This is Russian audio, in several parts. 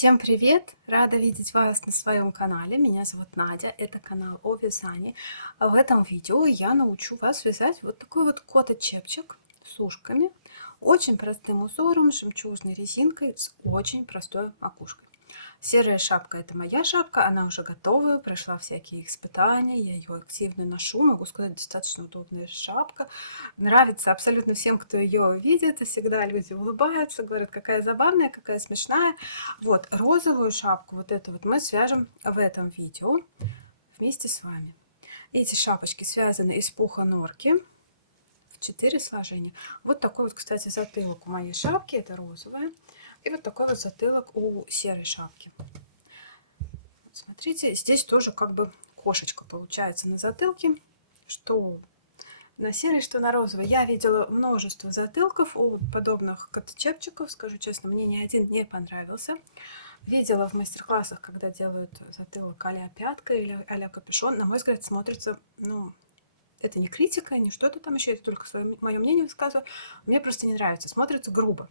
Всем привет! Рада видеть вас на своем канале. Меня зовут Надя, это канал о вязании. В этом видео я научу вас вязать вот такой вот кота-чепчик с ушками, очень простым узором, жемчужной резинкой с очень простой макушкой. Серая шапка — это моя шапка, она уже готовая, прошла всякие испытания, я ее активно ношу, могу сказать, достаточно удобная шапка. Нравится абсолютно всем, кто ее видит, и всегда люди улыбаются, говорят, какая забавная, какая смешная. Вот, розовую шапку, вот эту вот мы свяжем в этом видео вместе с вами. Эти шапочки связаны из пуха норки в 4 сложения. Вот такой вот, кстати, затылок у моей шапки, это розовая. И вот такой вот затылок у серой шапки. Смотрите, здесь тоже как бы кошечка получается на затылке, что на серой, что на розовой. Я видела множество затылков у подобных коточепчиков, скажу честно, мне ни один не понравился. Видела в мастер-классах, когда делают затылок а-ля пятка или а-ля капюшон, на мой взгляд, смотрится, ну, это не критика, не что-то там еще, это только свое, мое мнение высказываю. Мне просто не нравится, смотрится грубо.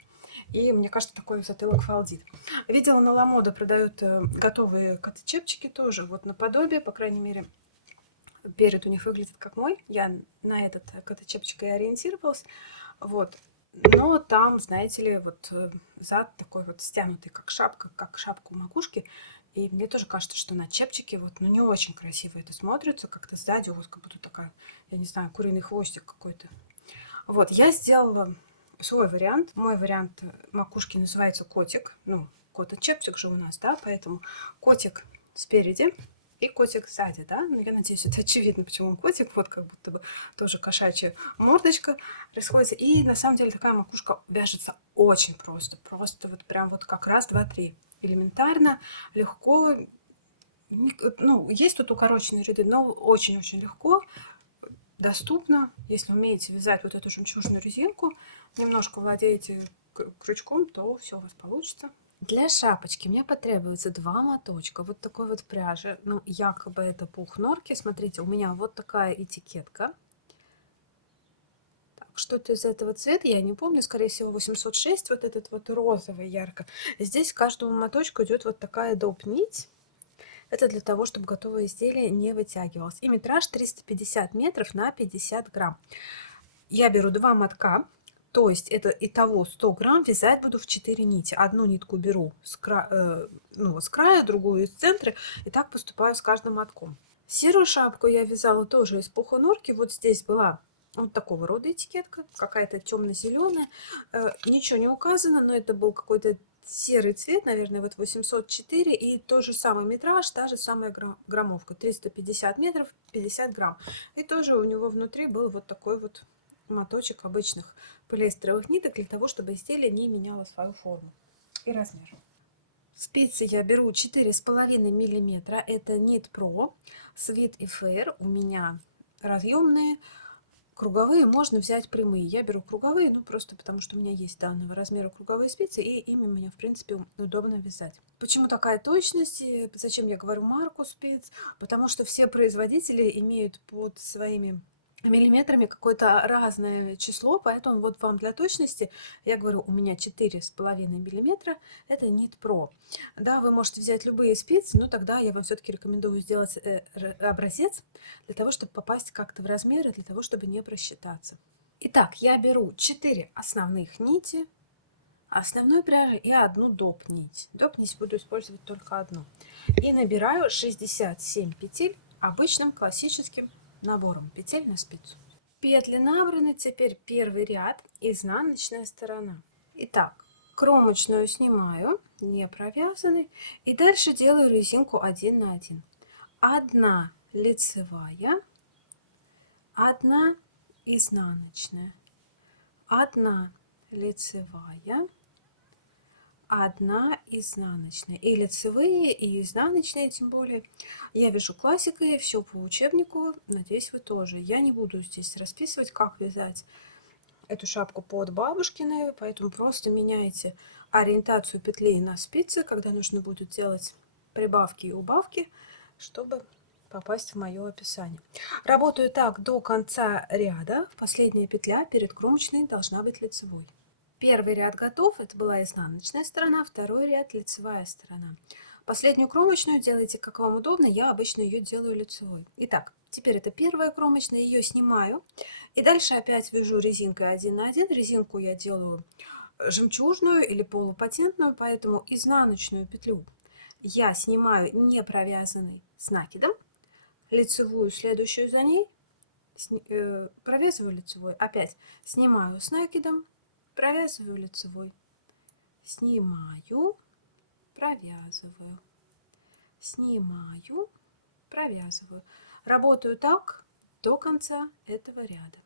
И мне кажется, такой затылок фалдит. Видела, на Ламода продают готовые коточепчики тоже, вот наподобие, по крайней мере, перед у них выглядит как мой. Я на этот коточепчик и ориентировалась. Вот. Но там, знаете ли, вот зад такой вот стянутый, как шапка у макушки. И мне тоже кажется, что на чепчике вот, ну, не очень красиво это смотрится. Как-то сзади вот как будто такая, я не знаю, куриный хвостик какой-то. Вот, я сделала свой вариант. Мой вариант макушки называется котик. Ну, кота-чепчик же у нас, да, поэтому котик спереди и котик сзади, да. Ну, я надеюсь, это очевидно, почему он котик. Вот как будто бы тоже кошачья мордочка расходится. И на самом деле такая макушка вяжется очень просто. Просто вот прям вот как раз, два, три. Элементарно, легко. Ну, есть тут укороченные ряды, но очень-очень легко, доступно. Если умеете вязать вот эту жемчужную резинку, немножко владеете крючком, то все у вас получится. Для шапочки мне потребуется 2 моточка вот такой вот пряжи. Ну, якобы это пух норки. Смотрите, у меня вот такая этикетка. Так, что-то из этого цвета, я не помню, скорее всего 806, вот этот вот розовый ярко. Здесь к каждому моточку идет вот такая доп. Нить. Это для того, чтобы готовое изделие не вытягивалось. И метраж 350 метров на 50 грамм. Я беру 2 мотка, то есть это итого 100 грамм, вязать буду в 4 нити. Одну нитку беру с края, другую из центра, и так поступаю с каждым мотком. Серую шапку я вязала тоже из пуха норки. Вот здесь была вот такого рода этикетка, какая-то темно-зеленая. Ничего не указано, но это был какой-то серый цвет, наверное, вот 804, и тот же самый метраж, та же самая граммовка, 350 метров, 50 грамм. И тоже у него внутри был вот такой вот моточек обычных полиэстеровых ниток для того, чтобы изделие не меняло свою форму и размер. Спицы я беру 4,5 миллиметра, это Knit Pro, Sweet и Fair, у меня разъемные, круговые можно взять прямые. Я беру круговые, ну просто потому что у меня есть данного размера круговые спицы, и ими мне в принципе удобно вязать. Почему такая точность? И зачем я говорю марку спиц? Потому что все производители имеют под своими миллиметрами какое-то разное число, поэтому вот вам для точности я говорю, у меня 4,5 миллиметра, это Knit Pro. Да, вы можете взять любые спицы, но тогда я вам все-таки рекомендую сделать образец для того, чтобы попасть как-то в размеры, для того, чтобы не просчитаться. Итак, я беру 4 основных нити основной пряжи и одну доп. Нить. Доп. Нить буду использовать только одну. И набираю 67 петель обычным классическим набором петель на спицу. Петли набраны, теперь первый ряд, изнаночная сторона. Итак, кромочную снимаю, не провязанный, и дальше делаю резинку 1 на 1. Одна лицевая, одна изнаночная, одна лицевая, одна изнаночная. И лицевые, и изнаночные, тем более. Я вяжу классикой, все по учебнику, надеюсь, вы тоже. Я не буду здесь расписывать, как вязать эту шапку под бабушкины, поэтому просто меняйте ориентацию петли на спицы, когда нужно будет делать прибавки и убавки, чтобы попасть в мое описание. Работаю так до конца ряда. Последняя петля перед кромочной должна быть лицевой. Первый ряд готов, это была изнаночная сторона, второй ряд лицевая сторона. Последнюю кромочную делайте как вам удобно, я обычно ее делаю лицевой. Итак, теперь это первая кромочная, ее снимаю. И дальше опять вяжу резинкой 1 на 1. Резинку я делаю жемчужную или полупатентную, поэтому изнаночную петлю я снимаю не провязанной с накидом, лицевую следующую за ней, провязываю лицевой, опять снимаю с накидом, провязываю лицевой, снимаю, провязываю, снимаю, провязываю. Работаю так до конца этого ряда.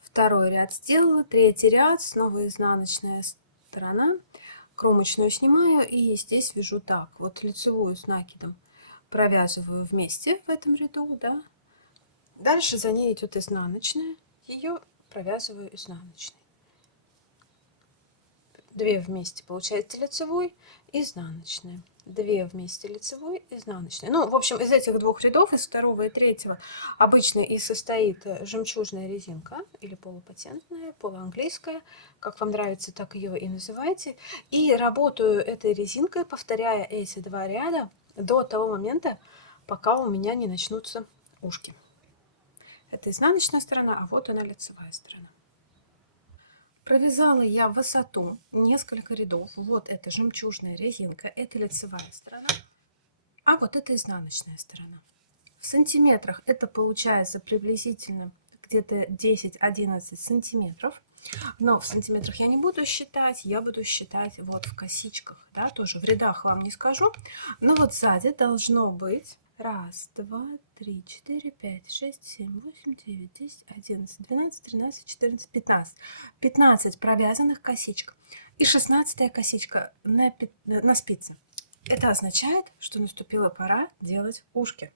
Второй ряд сделала, третий ряд, снова изнаночная сторона, кромочную снимаю и здесь вяжу так, вот лицевую с накидом провязываю вместе в этом ряду, да. Дальше за ней идет изнаночная, ее провязываю изнаночной. 2 вместе получается лицевой, изнаночная. 2 вместе лицевой, изнаночной. Ну, в общем, из этих двух рядов, из второго и третьего, обычно и состоит жемчужная резинка, или полупатентная, полуанглийская, как вам нравится, так ее и называйте. И работаю этой резинкой, повторяя эти два ряда до того момента, пока у меня не начнутся ушки. Это изнаночная сторона, а вот она лицевая сторона. Провязала я высоту несколько рядов. Вот это жемчужная резинка, это лицевая сторона, а вот это изнаночная сторона. В сантиметрах это получается приблизительно где-то 10-11 сантиметров. Но в сантиметрах я не буду считать, я буду считать вот в косичках, да, тоже в рядах вам не скажу. Но вот сзади должно быть 1, 2, 3, 4, 5, 6, 7, 8, 9, 10, 11, 12, 13, 14, 15. 15 провязанных косичек и 16 косичка на спице. Это означает, что наступила пора делать ушки.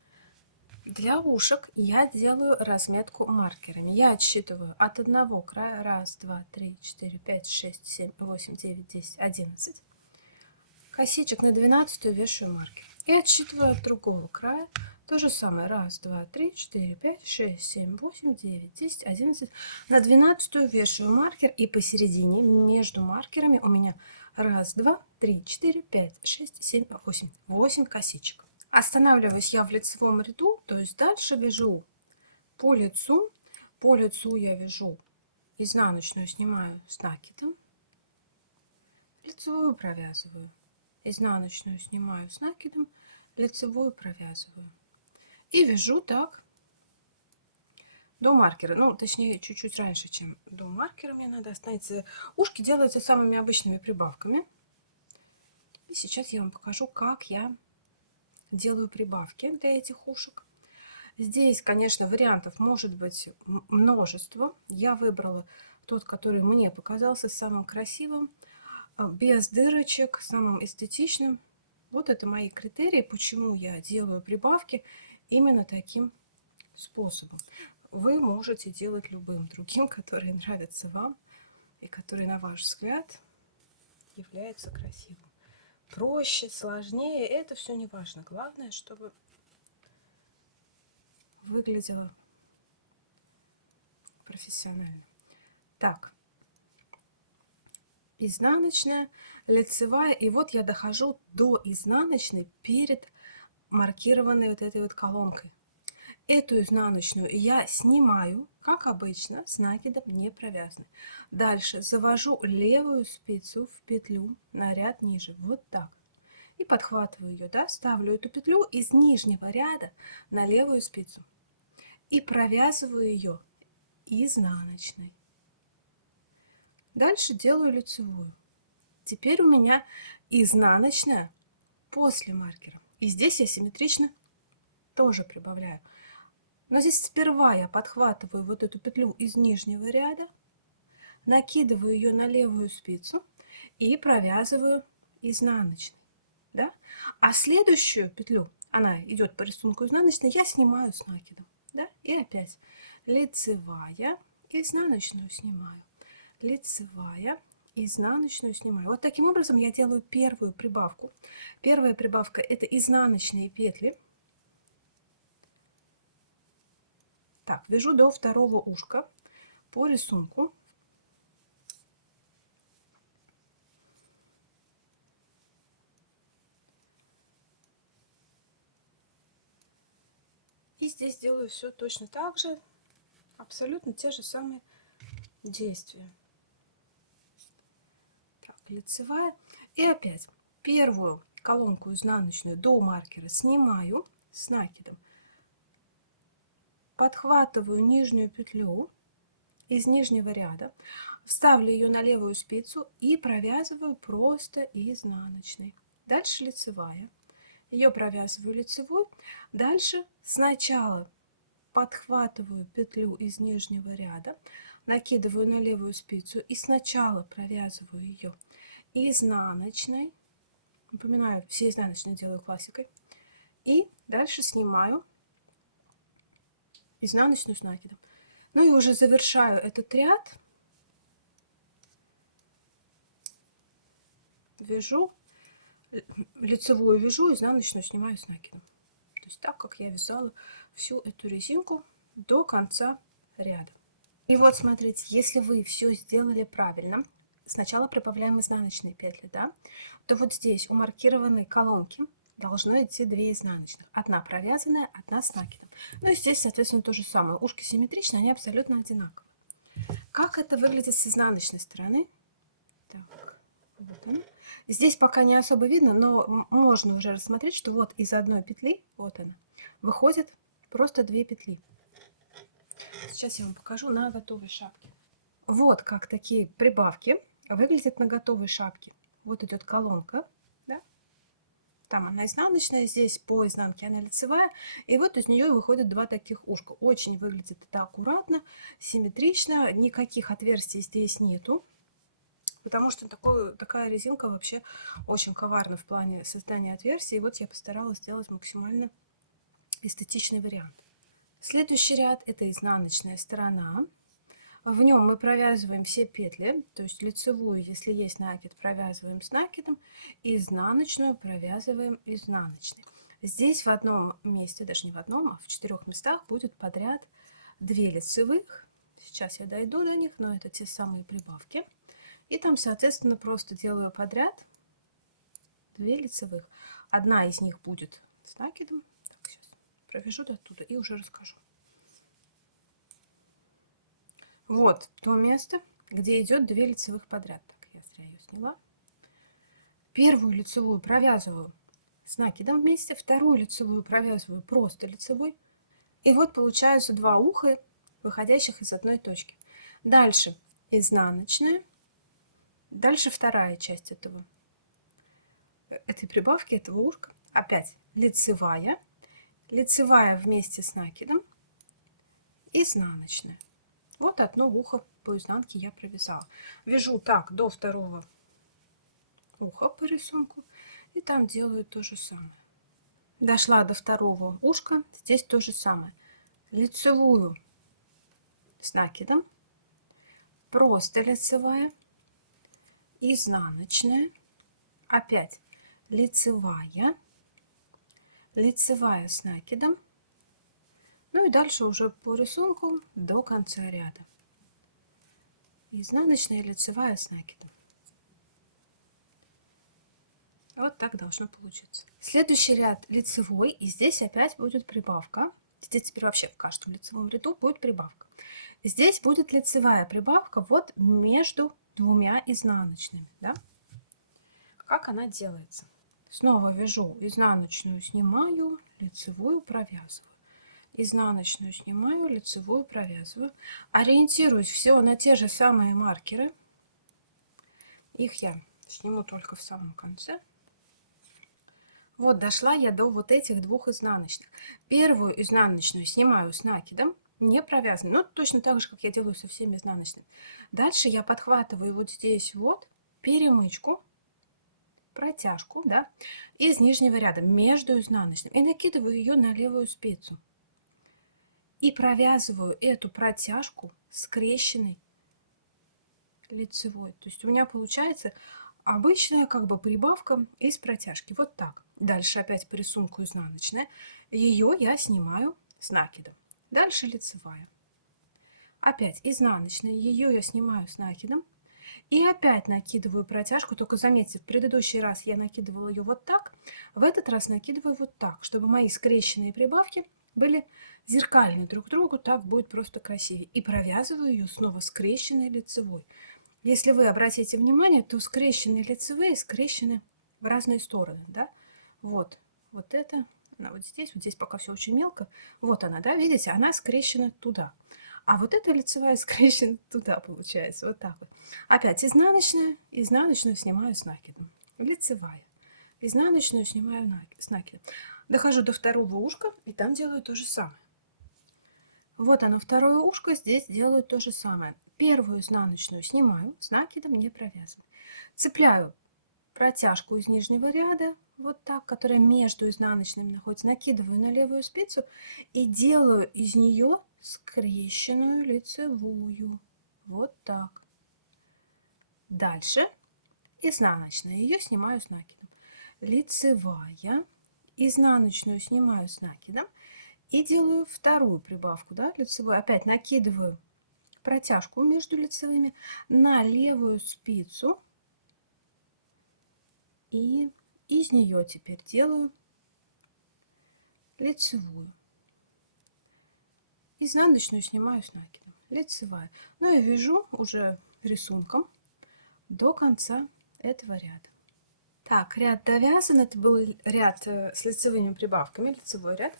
Для ушек я делаю разметку маркерами. Я отсчитываю от одного края. 1, 2, 3, 4, 5, 6, 7, 8, 9, 10, 11. Косичек на 12 вешаю маркер. И отсчитываю от другого края. То же самое. 1, 2, 3, 4, 5, 6, 7, 8, 9, 10, 11. На 12 вешаю маркер. И посередине между маркерами у меня 1, 2, 3, 4, 5, 6, 7, 8. 8 косичек. Останавливаюсь я в лицевом ряду, то есть дальше вяжу по лицу. По лицу я вяжу изнаночную, снимаю с накидом, лицевую провязываю, изнаночную снимаю с накидом, лицевую провязываю. И вяжу так до маркера. Ну, точнее, чуть-чуть раньше, чем до маркера мне надо остановиться. Ушки делаются самыми обычными прибавками. И сейчас я вам покажу, как я делаю прибавки для этих ушек. Здесь, конечно, вариантов может быть множество. Я выбрала тот, который мне показался самым красивым, без дырочек, самым эстетичным. Вот это мои критерии, почему я делаю прибавки именно таким способом. Вы можете делать любым другим, который нравится вам и который, на ваш взгляд, является красивым. Проще, сложнее, это все не важно. Главное, чтобы выглядело профессионально. Так, изнаночная, лицевая, и вот я дохожу до изнаночной перед маркированной вот этой вот колонкой. Эту изнаночную я снимаю, как обычно, с накидом не провязанной. Дальше завожу левую спицу в петлю на ряд ниже, вот так. И подхватываю ее, да, ставлю эту петлю из нижнего ряда на левую спицу. И провязываю ее изнаночной. Дальше делаю лицевую. Теперь у меня изнаночная после маркера. И здесь я симметрично тоже прибавляю. Но здесь сперва я подхватываю вот эту петлю из нижнего ряда, накидываю ее на левую спицу и провязываю изнаночной. Да? А следующую петлю, она идет по рисунку изнаночной, я снимаю с накидом. Да? И опять лицевая, изнаночную снимаю, лицевая, изнаночную снимаю. Вот таким образом я делаю первую прибавку. Первая прибавка это изнаночные петли. Так, вяжу до второго ушка по рисунку. И здесь делаю все точно так же, абсолютно те же самые действия. Так, лицевая. И опять первую колонку изнаночную до маркера снимаю с накидом, подхватываю нижнюю петлю из нижнего ряда, вставлю ее на левую спицу и провязываю просто изнаночной. Дальше лицевая. Ее провязываю лицевой. Дальше сначала подхватываю петлю из нижнего ряда, накидываю на левую спицу и сначала провязываю ее изнаночной. Напоминаю, все изнаночные делаю классикой. И дальше снимаю изнаночную с накидом. Ну и уже завершаю этот ряд. Вяжу лицевую, вяжу, изнаночную снимаю с накидом. То есть так, как я вязала всю эту резинку до конца ряда. И вот смотрите, если вы все сделали правильно, сначала прибавляем изнаночные петли, да, то вот здесь у маркированной колонки должно идти 2 изнаночных. Одна провязанная, одна с накидом. Ну и здесь, соответственно, то же самое. Ушки симметричны, они абсолютно одинаковые. Как это выглядит с изнаночной стороны? Так, вот они. Здесь пока не особо видно, но можно уже рассмотреть, что вот из одной петли, вот она, выходит просто 2 петли. Сейчас я вам покажу на готовой шапке. Вот как такие прибавки выглядят на готовой шапке. Вот идет колонка, да? Там она изнаночная, здесь по изнанке она лицевая, и вот из нее выходят 2 таких ушка. Очень выглядит это аккуратно, симметрично, никаких отверстий здесь нету, потому что такая резинка вообще очень коварна в плане создания отверстий. И вот я постаралась сделать максимально эстетичный вариант. Следующий ряд это изнаночная сторона. В нем мы провязываем все петли, то есть лицевую, если есть накид, провязываем с накидом, изнаночную провязываем изнаночной. Здесь в одном месте, даже не в одном, а в 4 местах будет подряд 2 лицевых. Сейчас я дойду до них, но это те самые прибавки. И там, соответственно, просто делаю подряд 2 лицевых. Одна из них будет с накидом. Так, сейчас провяжу до оттуда и уже расскажу. Вот то место, где идет 2 лицевых подряд. Так, я зря ее сняла. Первую лицевую провязываю с накидом вместе, вторую лицевую провязываю просто лицевой. И вот получаются 2 уха, выходящих из одной точки. Дальше изнаночная, дальше вторая часть этой прибавки, этого ушка. Опять лицевая, лицевая вместе с накидом, изнаночная. Вот одно ухо по изнанке я провязала. Вяжу так до второго уха по рисунку и там делаю то же самое. Дошла до второго ушка, здесь то же самое. Лицевую с накидом, просто лицевая, изнаночная, опять лицевая, лицевая с накидом, ну и дальше уже по рисунку до конца ряда. Изнаночная, лицевая с накидом. Вот так должно получиться. Следующий ряд лицевой, и здесь опять будет прибавка. Здесь теперь вообще в каждом лицевом ряду будет прибавка. Здесь будет лицевая прибавка вот между 2 изнаночными. Да? Как она делается? Снова вяжу изнаночную, снимаю, лицевую провязываю. Изнаночную снимаю, лицевую провязываю. Ориентируюсь все на те же самые маркеры. Их я сниму только в самом конце. Вот дошла я до вот этих 2 изнаночных. Первую изнаночную снимаю с накидом, не провязанной, ну точно так же, как я делаю со всеми изнаночными. Дальше я подхватываю вот здесь вот перемычку, протяжку, да, из нижнего ряда между изнаночными и накидываю ее на левую спицу. И провязываю эту протяжку скрещенной лицевой. То есть у меня получается обычная как бы прибавка из протяжки. Вот так. Дальше опять по рисунку изнаночная. Ее я снимаю с накидом. Дальше лицевая. Опять изнаночная. Ее я снимаю с накидом. И опять накидываю протяжку. Только заметьте, в предыдущий раз я накидывала ее вот так. В этот раз накидываю вот так, чтобы мои скрещенные прибавки были зеркальны друг к другу, так будет просто красивее. И провязываю ее снова скрещенной лицевой. Если вы обратите внимание, то скрещенные лицевые скрещены в разные стороны, да? Вот, вот это, она вот здесь пока все очень мелко. Вот она, да, видите, она скрещена туда. А вот эта лицевая скрещена туда, получается, вот так вот. Опять изнаночная, изнаночную снимаю с накидом. Лицевая. Изнаночную снимаю с накидом. Дохожу до второго ушка, и там делаю то же самое. Вот оно, второе ушко, здесь делаю то же самое. Первую изнаночную снимаю, с накидом не провязан. Цепляю протяжку из нижнего ряда, вот так, которая между изнаночными находится, накидываю на левую спицу и делаю из нее скрещенную лицевую. Вот так. Дальше изнаночная, ее снимаю с накидом. Лицевая, изнаночную снимаю с накидом и делаю вторую прибавку, да, лицевую. Опять накидываю протяжку между лицевыми на левую спицу и из нее теперь делаю лицевую. Изнаночную снимаю с накидом. Лицевая. Ну и вяжу уже рисунком до конца этого ряда. Так, ряд довязан. Это был ряд с лицевыми прибавками, лицевой ряд.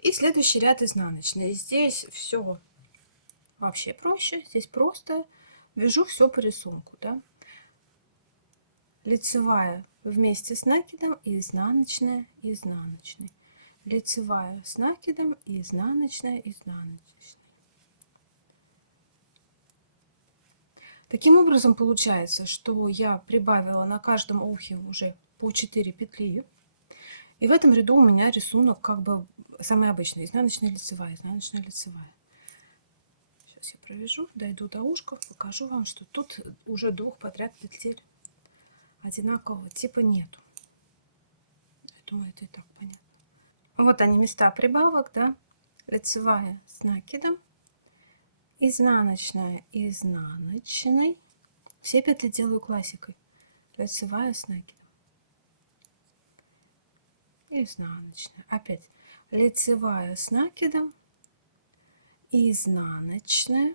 И следующий ряд изнаночный. Здесь все вообще проще. Здесь просто вяжу все по рисунку, да. Лицевая вместе с накидом и изнаночная, изнаночная. Лицевая с накидом и изнаночная, изнаночная. Таким образом получается, что я прибавила на каждом ухе уже по 4 петли. И в этом ряду у меня рисунок как бы самый обычный. Изнаночная, лицевая, изнаночная, лицевая. Сейчас я провяжу, дойду до ушка, покажу вам, что тут уже двух подряд петель одинакового типа нету. Я думаю, это и так понятно. Вот они места прибавок, да. Лицевая с накидом, изнаночная, изнаночной. Все петли делаю классикой. Лицевая с накидом. Изнаночная. Опять лицевая с накидом, изнаночная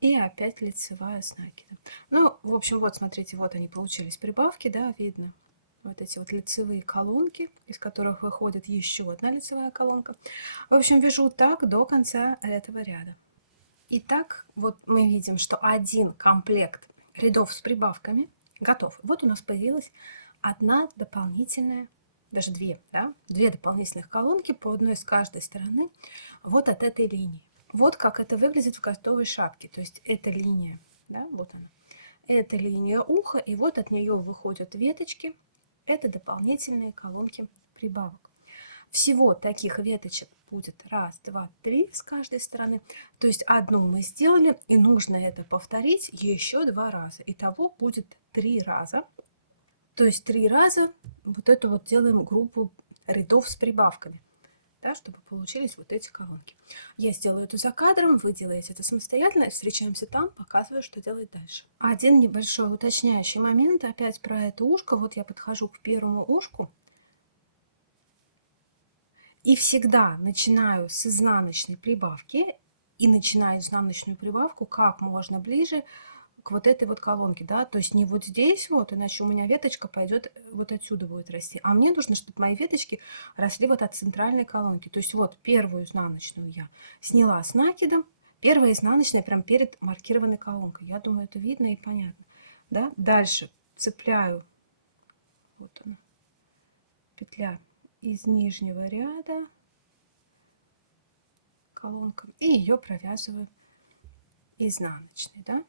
и опять лицевая с накидом. Ну, в общем, вот смотрите, вот они получились прибавки, да, видно. Вот эти вот лицевые колонки, из которых выходит еще одна лицевая колонка. В общем, вяжу так до конца этого ряда. Итак, вот мы видим, что один комплект рядов с прибавками готов. Вот у нас появилась одна дополнительная, даже две, да, две дополнительных колонки, по одной с каждой стороны, вот от этой линии. Вот как это выглядит в готовой шапке. То есть эта линия, да, вот она. Это линия уха, и вот от нее выходят веточки. Это дополнительные колонки прибавок. Всего таких веточек будет раз, два, три с каждой стороны. То есть одну мы сделали, и нужно это повторить еще 2 раза. Итого будет 3 раза. То есть 3 раза вот эту вот делаем группу рядов с прибавками, да, чтобы получились вот эти колонки. Я сделаю это за кадром, вы делаете это самостоятельно. Встречаемся там, показываю, что делать дальше. Один небольшой уточняющий момент, опять про это ушко. Вот я подхожу к первому ушку. И всегда начинаю с изнаночной прибавки и начинаю изнаночную прибавку как можно ближе к вот этой вот колонке, да, то есть не вот здесь вот, иначе у меня веточка пойдет вот отсюда будет расти, а мне нужно, чтобы мои веточки росли вот от центральной колонки. То есть вот первую изнаночную я сняла с накидом, первая изнаночная прям перед маркированной колонкой. Я думаю, это видно и понятно, да. Дальше цепляю, вот она, петля из нижнего ряда, колонка, и ее провязываю изнаночной, да,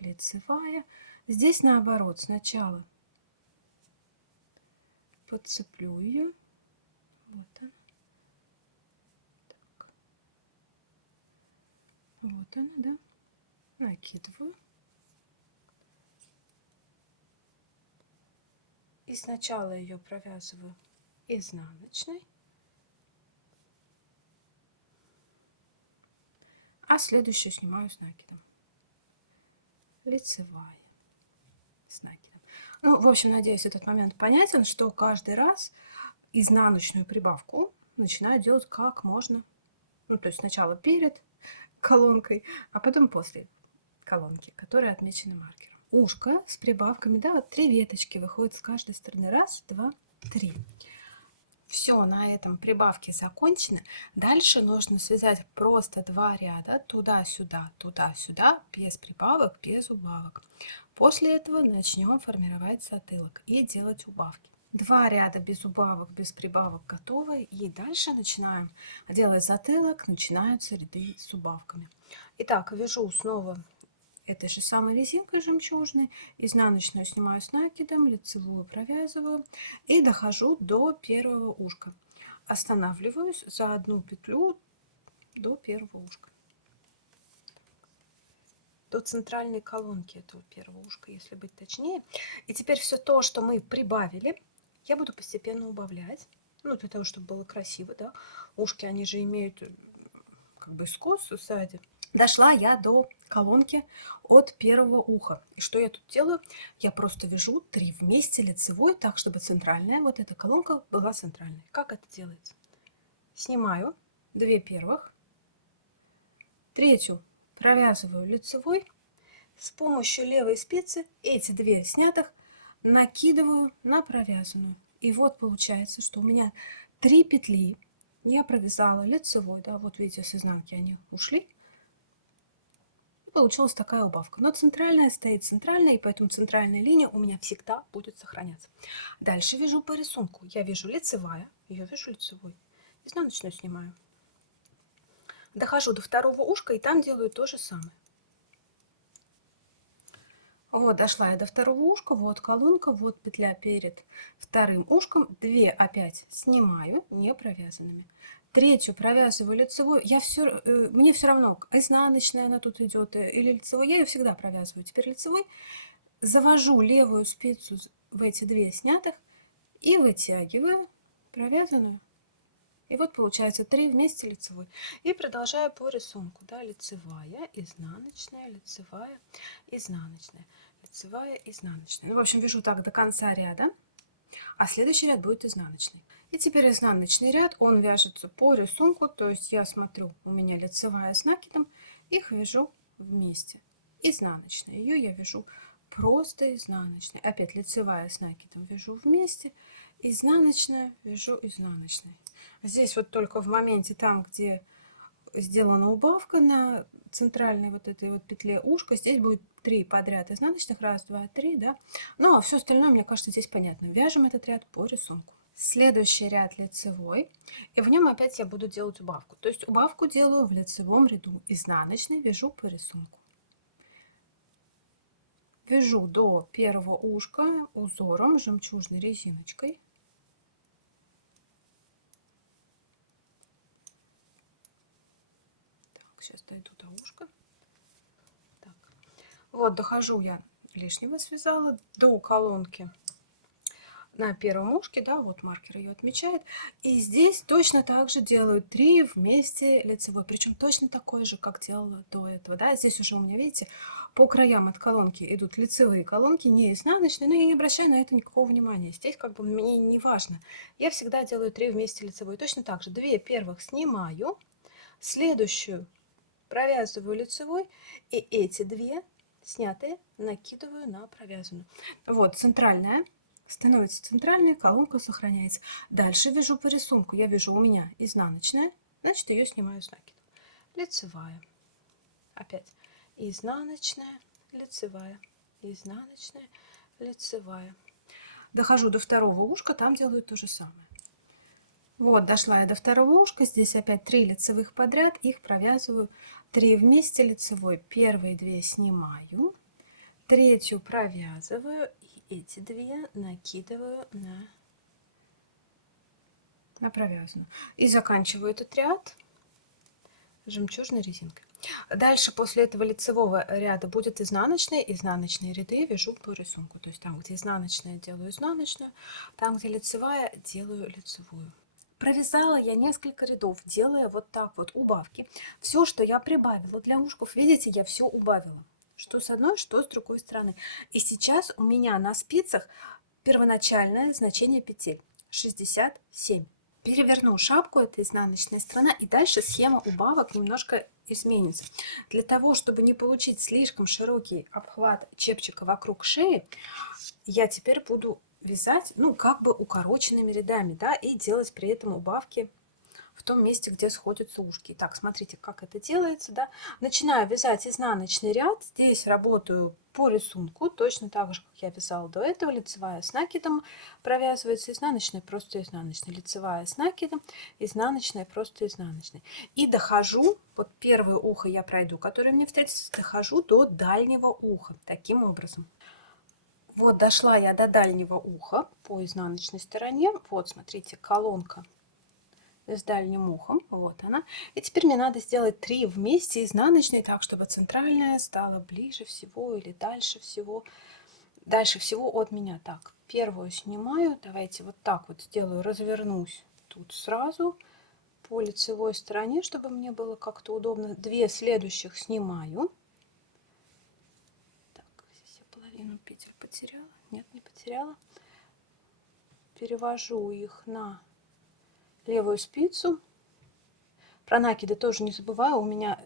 лицевая. Здесь наоборот, сначала подцеплю ее, вот она, так. Вот она, да, накидываю. И сначала ее провязываю изнаночной, а следующую снимаю с накидом. Лицевая с накидом. Ну, в общем, надеюсь, этот момент понятен, что каждый раз изнаночную прибавку начинаю делать как можно. Ну, то есть сначала перед колонкой, а потом после колонки, которые отмечены маркером. Ушко с прибавками, да, вот 3 веточки выходят с каждой стороны. Раз, два, три. Все, на этом прибавки закончены. Дальше нужно связать просто 2 ряда туда-сюда, без прибавок, без убавок. После этого начнем формировать затылок и делать убавки. 2 ряда без убавок, без прибавок готовы. И дальше начинаем делать затылок, начинаются ряды с убавками. Итак, вяжу снова этой же самой резинкой жемчужной, изнаночную снимаю с накидом, лицевую провязываю и дохожу до первого ушка. Останавливаюсь за одну петлю до первого ушка, до центральной колонки этого первого ушка, если быть точнее. И теперь все то, что мы прибавили, я буду постепенно убавлять, ну, для того, чтобы было красиво, да. Ушки, они же имеют как бы скос сзади. Дошла я до колонки от первого уха. И что я тут делаю? Я просто вяжу 3 вместе лицевой, так, чтобы центральная, вот эта колонка была центральной. Как это делается? Снимаю 2 первых, третью провязываю лицевой, с помощью левой спицы эти 2 снятых накидываю на провязанную. И вот получается, что у меня 3 петли я провязала лицевой, да, вот видите, с изнанки они ушли. Получилась такая убавка. Но центральная стоит центральная, и поэтому центральная линия у меня всегда будет сохраняться. Дальше вяжу по рисунку. Я вяжу лицевая, ее вяжу лицевой. Изнаночную снимаю. Дохожу до второго ушка и там делаю то же самое. Вот, дошла я до второго ушка, вот колонка, вот петля перед вторым ушком. 2 опять снимаю, не провязанными. Третью провязываю лицевой. Мне все равно, изнаночная она тут идет или лицевой. Я ее всегда провязываю. Теперь лицевой. Завожу левую спицу в эти 2 снятых и вытягиваю провязанную. И вот получается 3 вместе лицевой. И продолжаю по рисунку. Да, лицевая, изнаночная, лицевая, изнаночная, лицевая, изнаночная. Ну, в общем, вяжу так до конца ряда, а следующий ряд будет изнаночный. И теперь изнаночный ряд, он вяжется по рисунку, то есть я смотрю, у меня лицевая с накидом, их вяжу вместе. Изнаночная, ее я вяжу просто изнаночной. Опять лицевая с накидом вяжу вместе, изнаночная вяжу изнаночной. Здесь вот только в моменте там, где сделана убавка на центральной вот этой вот петле ушка, здесь будет 3 подряд изнаночных, раз, два, три, да. Ну, а все остальное, мне кажется, здесь понятно. Вяжем этот ряд по рисунку. Следующий ряд лицевой, и в нем опять я буду делать убавку. То есть убавку делаю в лицевом ряду изнаночной, вяжу по рисунку. Вяжу до первого ушка узором жемчужной резиночкой. Сейчас дойду до ушка. Так. Вот, дохожу я, лишнего связала, до колонки на первом ушке, да, вот маркер ее отмечает. И здесь точно так же делаю 3 вместе лицевой, причем точно такой же, как делала до этого, да. Здесь уже у меня, видите, по краям от колонки идут лицевые колонки, не изнаночные, но я не обращаю на это никакого внимания. Здесь как бы мне не важно. Я всегда делаю 3 вместе лицевой. Точно так же 2 первых снимаю, следующую провязываю лицевой, и эти 2 снятые накидываю на провязанную. Вот, центральная становится центральной, колонка сохраняется. Дальше вяжу по рисунку. Я вяжу, у меня изнаночная, значит, ее снимаю с накидом. Лицевая. Опять изнаночная, лицевая, изнаночная, лицевая. Дохожу до второго ушка, там делаю то же самое. Вот, дошла я до второго ушка, здесь опять 3 лицевых подряд, их провязываю 3 вместе лицевой. Первые 2 снимаю, третью провязываю, и эти 2 накидываю на провязанную. И заканчиваю этот ряд жемчужной резинкой. Дальше после этого лицевого ряда будет изнаночные ряды вяжу по рисунку. То есть там, где изнаночная, делаю изнаночную, там, где лицевая, делаю лицевую. Провязала я несколько рядов, делая вот так вот убавки. Все, что я прибавила для ушков, видите, я все убавила. Что с одной, что с другой стороны. И сейчас у меня на спицах первоначальное значение петель 67. Переверну шапку, это изнаночная сторона, и дальше схема убавок немножко изменится. Для того, чтобы не получить слишком широкий обхват чепчика вокруг шеи, я теперь буду вязать, ну, как бы укороченными рядами, да, и делать при этом убавки в том месте, где сходятся ушки. Так, смотрите, как это делается, да. Начинаю вязать изнаночный ряд. Здесь работаю по рисунку, точно так же, как я вязала до этого. Лицевая с накидом провязывается, изнаночная просто изнаночная, лицевая с накидом, изнаночная просто изнаночная. И дохожу, вот первое ухо я пройду, которое мне встретится, дохожу до дальнего уха, таким образом. Вот дошла я до дальнего уха по изнаночной стороне. Вот, смотрите, колонка с дальним ухом, вот она. И теперь мне надо сделать 3 вместе изнаночные, так, чтобы центральная стала ближе всего или дальше всего от меня. Так, первую снимаю, давайте вот так вот сделаю, развернусь тут сразу по лицевой стороне, чтобы мне было как-то удобно. 2 следующих снимаю. Так, здесь я половину петель потеряла, нет, не потеряла. Перевожу их на левую спицу. Про накиды тоже не забываю, у меня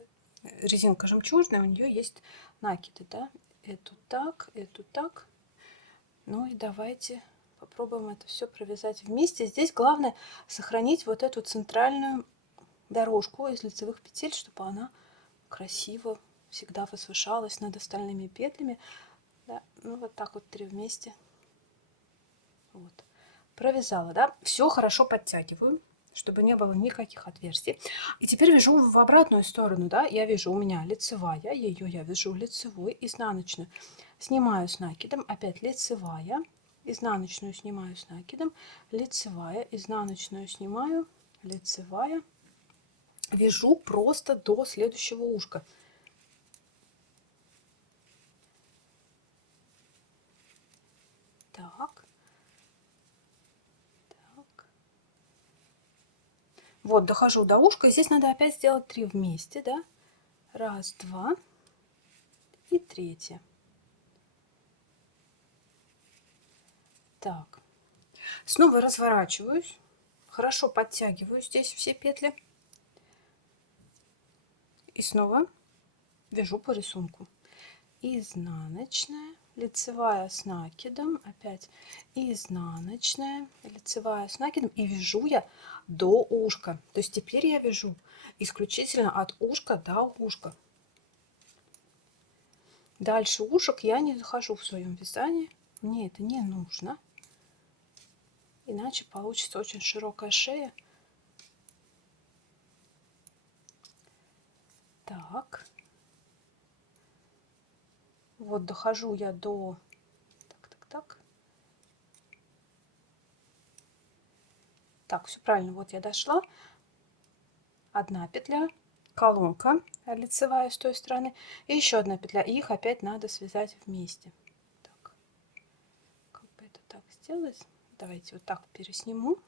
резинка жемчужная, у нее есть накиды, да, эту так, ну и давайте попробуем это все провязать вместе. Здесь главное сохранить вот эту центральную дорожку из лицевых петель, чтобы она красиво всегда возвышалась над остальными петлями, да? Ну вот так вот 3 вместе, вот, провязала, да, все хорошо подтягиваю, чтобы не было никаких отверстий. И теперь вяжу в обратную сторону, да, я вяжу, у меня лицевая, ее я вяжу лицевой, изнаночную снимаю с накидом, опять лицевая, изнаночную снимаю с накидом, лицевая, изнаночную снимаю, лицевая, вяжу просто до следующего ушка. Так. Вот, дохожу до ушка. Здесь надо опять сделать 3 вместе, да? Раз, два и третье. Так. Снова разворачиваюсь. Хорошо подтягиваю здесь все петли. И снова вяжу по рисунку. Изнаночная, лицевая с накидом, опять изнаночная, лицевая с накидом, и вяжу я до ушка. То есть теперь я вяжу исключительно от ушка до ушка. Дальше ушек я не захожу в своем вязании, мне это не нужно, иначе получится очень широкая шея. Так, вот дохожу я до... Так, все правильно, вот я дошла. Одна петля, колонка лицевая с той стороны, и еще одна петля. И их опять надо связать вместе. Так, как бы это так сделать? Давайте вот так пересниму.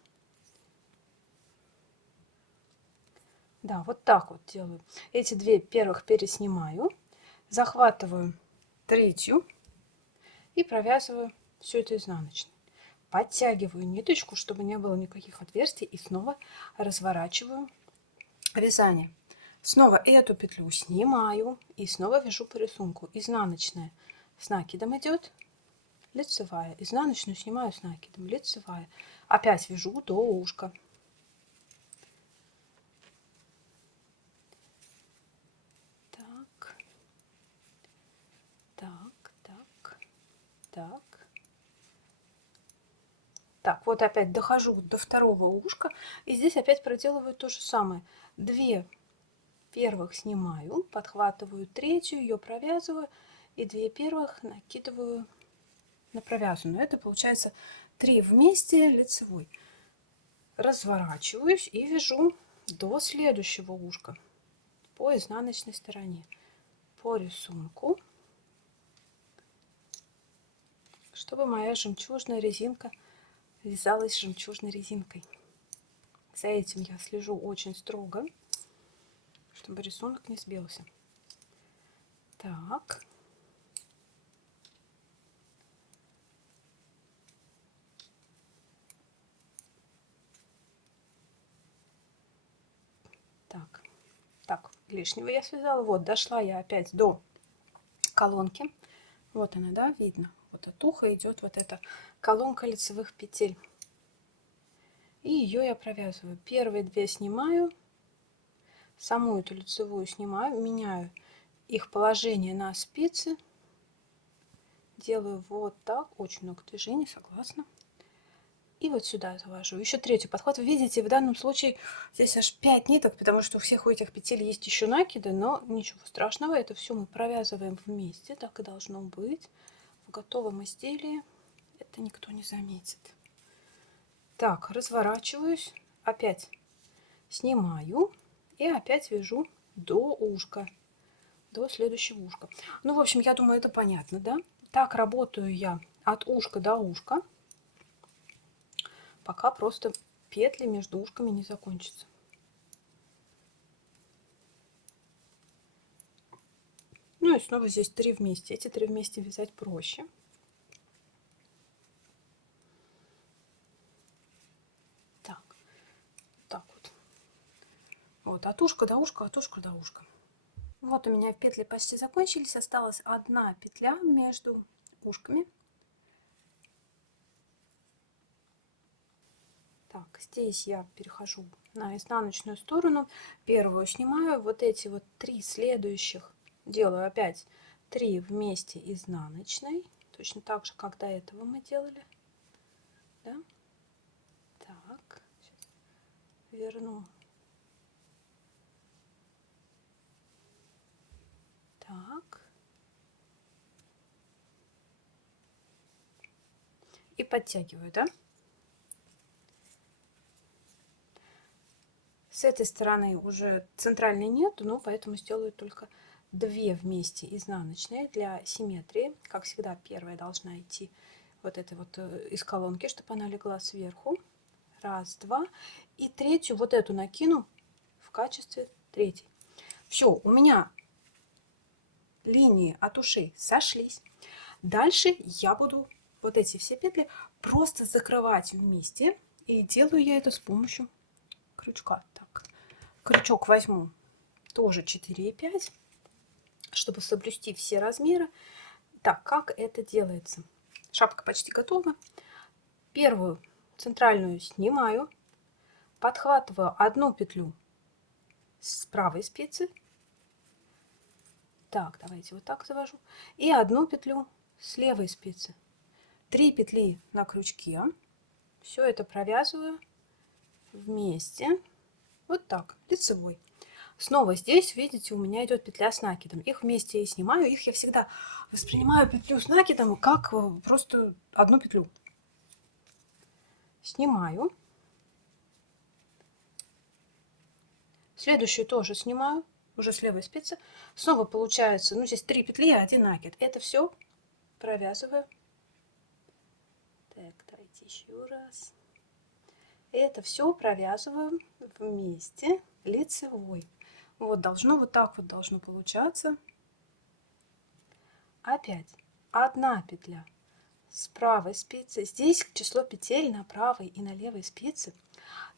Да, вот так вот делаю. Эти 2 первых переснимаю, захватываю третью и провязываю все это изнаночной. Подтягиваю ниточку, чтобы не было никаких отверстий, и снова разворачиваю вязание. Снова эту петлю снимаю и снова вяжу по рисунку. Изнаночная с накидом идет, лицевая, изнаночную снимаю с накидом, лицевая, опять вяжу до ушка. Так, так, так, так. Так, вот опять дохожу до второго ушка, и здесь опять проделываю то же самое. 2 первых снимаю, подхватываю третью, ее провязываю, и 2 первых накидываю на провязанную. Это получается 3 вместе лицевой. Разворачиваюсь и вяжу до следующего ушка по изнаночной стороне по рисунку, чтобы моя жемчужная резинка вязалась жемчужной резинкой. За этим я слежу очень строго, чтобы рисунок не сбился. Так. Так, лишнего я связала. Вот, дошла я опять до колонки. Вот она, да, видно. Вот от уха идет вот эта колонка лицевых петель. И ее я провязываю. Первые 2 снимаю, саму эту лицевую снимаю, меняю их положение на спицы. Делаю вот так, очень много движений, согласна. И вот сюда завожу. Еще третий подход. Вы видите, в данном случае здесь аж 5 ниток, потому что у всех у этих петель есть еще накиды, но ничего страшного. Это все мы провязываем вместе, так и должно быть. В готовом изделии это никто не заметит. Так, разворачиваюсь, опять снимаю и опять вяжу до ушка, до следующего ушка. Ну, в общем, я думаю, это понятно, да? Так работаю я от ушка до ушка, пока просто петли между ушками не закончатся. Ну и снова здесь 3 вместе. Эти 3 вместе вязать проще. Так вот. Вот от ушка до ушка, от ушка до ушка. Вот у меня петли почти закончились. Осталась одна петля между ушками. Так, здесь я перехожу на изнаночную сторону. Первую снимаю. Вот эти вот 3 следующих делаю опять 3 вместе изнаночной. Точно так же, как до этого мы делали. Да? Так, сейчас верну. Так. И подтягиваю, да? С этой стороны уже центральной нет, но поэтому сделаю только 2 вместе изнаночные для симметрии. Как всегда, первая должна идти вот этой вот из колонки, чтобы она легла сверху. Раз, два. И третью вот эту накину в качестве третьей. Все, у меня линии от ушей сошлись. Дальше я буду вот эти все петли просто закрывать вместе. И делаю я это с помощью крючка. Так, крючок возьму тоже 4,5, чтобы соблюсти все размеры. Так, как это делается? Шапка почти готова. Первую центральную снимаю, подхватываю одну петлю с правой спицы. Так, давайте вот так завожу. И одну петлю с левой спицы. 3 петли на крючке. Все это провязываю вместе. Вот так, лицевой. Снова здесь, видите, у меня идет петля с накидом. Их вместе я снимаю. Их я всегда воспринимаю петлю с накидом как просто одну петлю. Снимаю. Следующую тоже снимаю, уже с левой спицы. Снова получается, ну здесь 3 петли и 1 накид. Это все провязываю. Так, давайте еще раз. Это все провязываю вместе лицевой. Вот должно вот так вот должно получаться. Опять одна петля с правой спицы. Здесь число петель на правой и на левой спице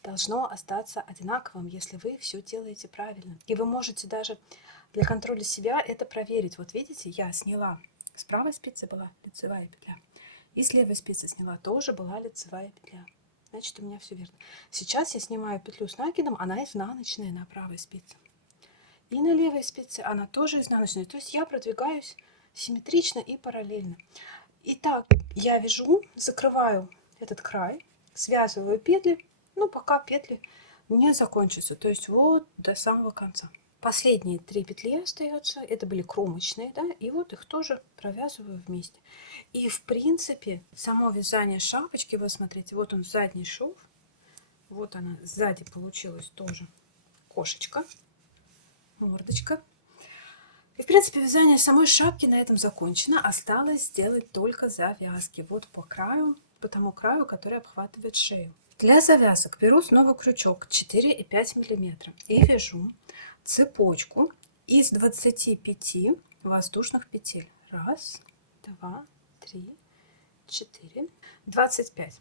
должно остаться одинаковым, если вы все делаете правильно. И вы можете даже для контроля себя это проверить. Вот видите, я сняла с правой спицы была лицевая петля. И с левой спицы сняла тоже была лицевая петля. Значит, у меня все верно. Сейчас я снимаю петлю с накидом, она изнаночная на правой спице. И на левой спице она тоже изнаночная. То есть я продвигаюсь симметрично и параллельно. Итак, я вяжу, закрываю этот край, связываю петли, ну пока петли не закончатся. То есть вот до самого конца. Последние 3 петли остаются, это были кромочные, да, и вот их тоже провязываю вместе. И в принципе само вязание шапочки, вы смотрите, вот он задний шов, вот она сзади получилась тоже кошечка, мордочка. И в принципе вязание самой шапки на этом закончено, осталось сделать только завязки, вот по краю, по тому краю, который обхватывает шею. Для завязок беру снова крючок 4,5 мм и вяжу цепочку из 25 воздушных петель. Раз, два, три, 4, 25.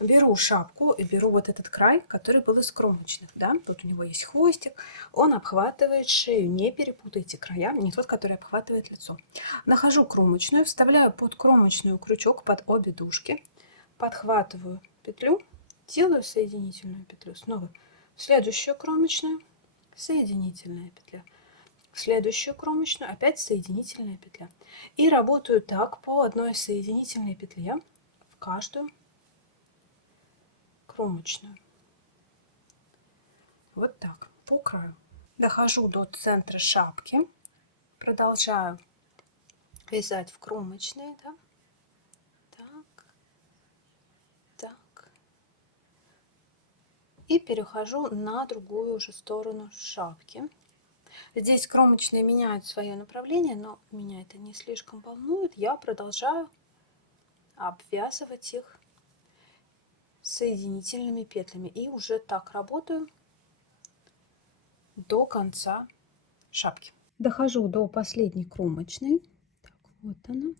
Беру шапку и беру вот этот край, который был из кромочных, да, тут у него есть хвостик, он обхватывает шею, не перепутайте края, не тот, который обхватывает лицо. Нахожу кромочную, вставляю под кромочную крючок под обе дужки, подхватываю петлю, делаю соединительную петлю, снова в следующую кромочную, соединительная петля, в следующую кромочную, опять соединительная петля. И работаю так по одной соединительной петле в каждую кромочную. Вот так, по краю. Дохожу до центра шапки, продолжаю вязать в кромочные, да? Так, так. И перехожу на другую уже сторону шапки. Здесь кромочные меняют свое направление, но меня это не слишком волнует. Я продолжаю обвязывать их соединительными петлями. И уже так работаю до конца шапки. Дохожу до последней кромочной. Так, вот она.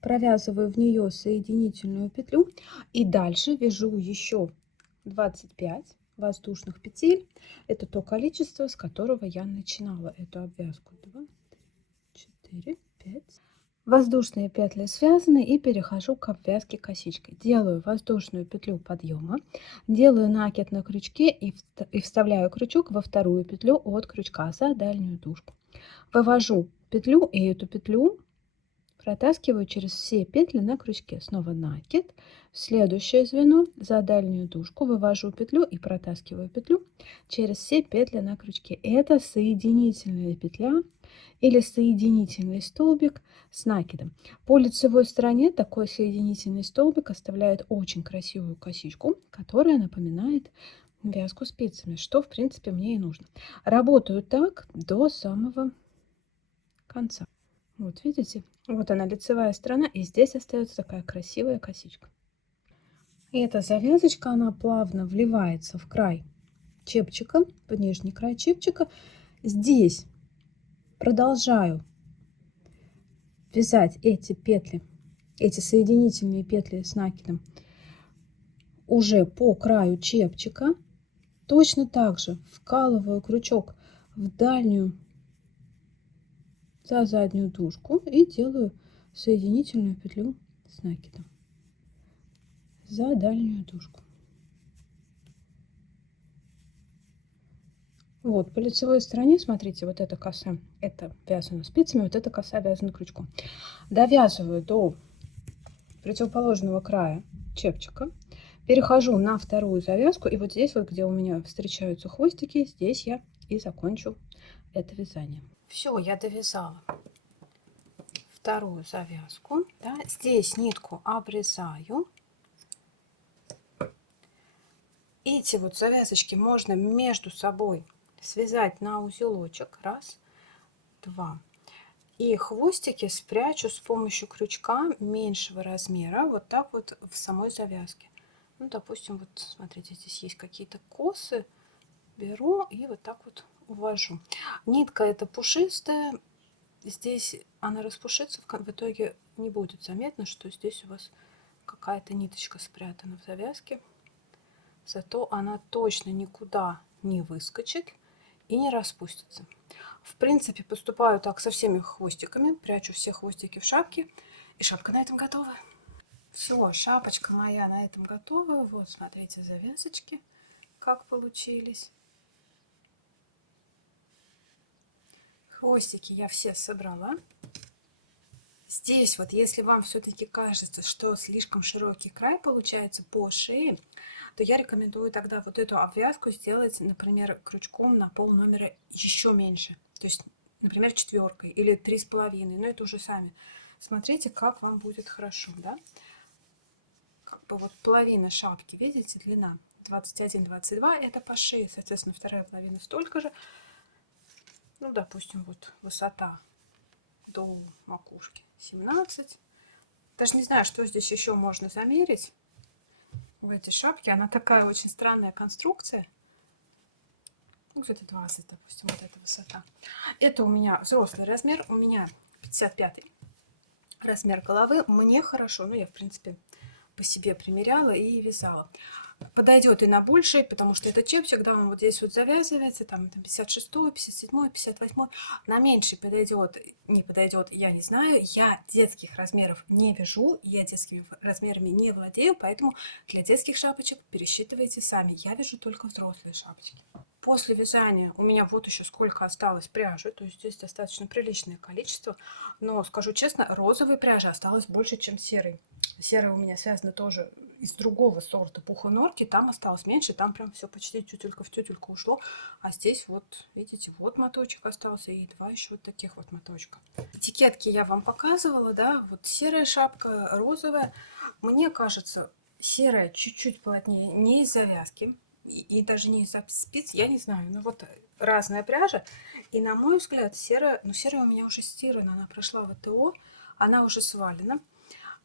Провязываю в нее соединительную петлю и дальше вяжу еще 25 воздушных петель. Это то количество, с которого я начинала эту обвязку. 2, 4, 5. Воздушные петли связаны и перехожу к обвязке косичкой. Делаю воздушную петлю подъема, делаю накид на крючке и вставляю крючок во вторую петлю от крючка за дальнюю дужку. Вывожу петлю и эту петлю протаскиваю через все петли на крючке. Снова накид, следующее звено за дальнюю дужку, вывожу петлю и протаскиваю петлю через все петли на крючке. Это соединительная петля или соединительный столбик с накидом. По лицевой стороне такой соединительный столбик оставляет очень красивую косичку, которая напоминает вязку спицами, что в принципе мне и нужно. Работаю так до самого конца. Вот видите, вот она лицевая сторона, и здесь остается такая красивая косичка. И эта завязочка, она плавно вливается в край чепчика, в нижний край чепчика. Здесь продолжаю вязать эти петли, эти соединительные петли с накидом уже по краю чепчика. Точно так же вкалываю крючок в дальнюю за заднюю дужку и делаю соединительную петлю с накидом за дальнюю дужку. Вот по лицевой стороне, смотрите, вот эта коса, это вязано спицами, вот эта коса вязана крючком. Довязываю до противоположного края чепчика, перехожу на вторую завязку, и вот здесь вот, где у меня встречаются хвостики, здесь я и закончу это вязание. Все, я довязала вторую завязку, да? Здесь нитку обрезаю. Эти вот завязочки можно между собой связать на узелочек, раз, два. И хвостики спрячу с помощью крючка меньшего размера, вот так вот в самой завязке. Ну, допустим, вот смотрите, здесь есть какие-то косы, беру и вот так вот увожу. Нитка эта пушистая, здесь она распушится, в итоге не будет заметно, что здесь у вас какая-то ниточка спрятана в завязке. Зато она точно никуда не выскочит и не распустится. В принципе, поступаю так со всеми хвостиками, прячу все хвостики в шапке, и шапка на этом готова. Все, шапочка моя на этом готова. Вот, смотрите, завязочки, как получились. Хвостики я все собрала. Здесь вот, если вам все-таки кажется, что слишком широкий край получается по шее, то я рекомендую тогда вот эту обвязку сделать, например, крючком на пол номера еще меньше. То есть, например, 4 или 3,5. Но это уже сами. Смотрите, как вам будет хорошо, да? Как бы вот половина шапки, видите, длина 21-22, это по шее, соответственно, вторая половина столько же. Ну, допустим, вот высота до макушки 17. Даже не знаю, что здесь еще можно замерить в этой шапке. Она такая очень странная конструкция. Ну, где-то 20, допустим, вот эта высота. Это у меня взрослый размер. У меня 55 размер головы. Мне хорошо. Ну, я, в принципе, по себе примеряла и вязала. Подойдет и на больший, потому что это чепчик, да, он вот здесь вот завязывается, там 56-й, 57-й, 58-й. На меньший подойдет, не подойдет, я не знаю. Я детских размеров не вяжу, я детскими размерами не владею, поэтому для детских шапочек пересчитывайте сами. Я вяжу только взрослые шапочки. После вязания у меня вот еще сколько осталось пряжи, то есть здесь достаточно приличное количество, но скажу честно, розовой пряжи осталось больше, чем серой. Серая у меня связана тоже из другого сорта пухонорки, там осталось меньше, там прям все почти тютелька в тютельку ушло, а здесь вот, видите, вот моточек остался и два еще вот таких вот моточка. Этикетки я вам показывала, да, вот серая шапка, розовая. Мне кажется, серая чуть-чуть плотнее, не из завязки, и даже не из спиц, я не знаю, ну вот разная пряжа, и на мой взгляд серая, ну серая у меня уже стирана, она прошла в ТО, она уже свалена,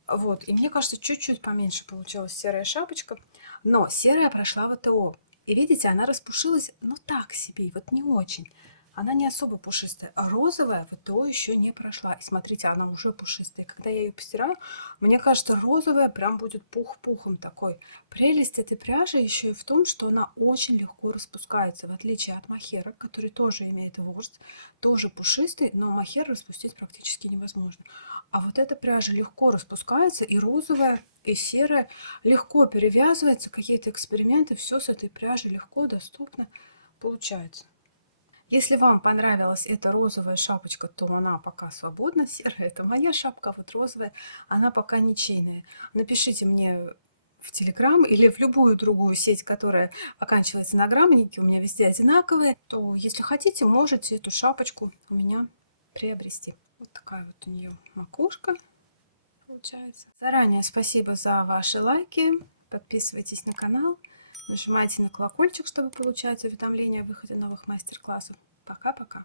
вот, и мне кажется, чуть-чуть поменьше получилась серая шапочка, но серая прошла в ТО, и видите, она распушилась, ну так себе, вот не очень. Она не особо пушистая. А розовая ВТО еще не прошла. И смотрите, она уже пушистая. Когда я ее постираю, мне кажется, розовая прям будет пух-пухом такой. Прелесть этой пряжи еще и в том, что она очень легко распускается, в отличие от мохера, который тоже имеет ворс, тоже пушистый, но мохер распустить практически невозможно. А вот эта пряжа легко распускается, и розовая, и серая легко перевязывается, какие-то эксперименты, все с этой пряжей легко, доступно получается. Если вам понравилась эта розовая шапочка, то она пока свободна. Серая — это моя шапка, а вот розовая, она пока ничейная. Напишите мне в Телеграм или в любую другую сеть, которая оканчивается на граммнике, у меня везде одинаковые, то, если хотите, можете эту шапочку у меня приобрести. Вот такая вот у нее макушка получается. Заранее спасибо за ваши лайки. Подписывайтесь на канал. Нажимайте на колокольчик, чтобы получать уведомления о выходе новых мастер-классов. Пока-пока.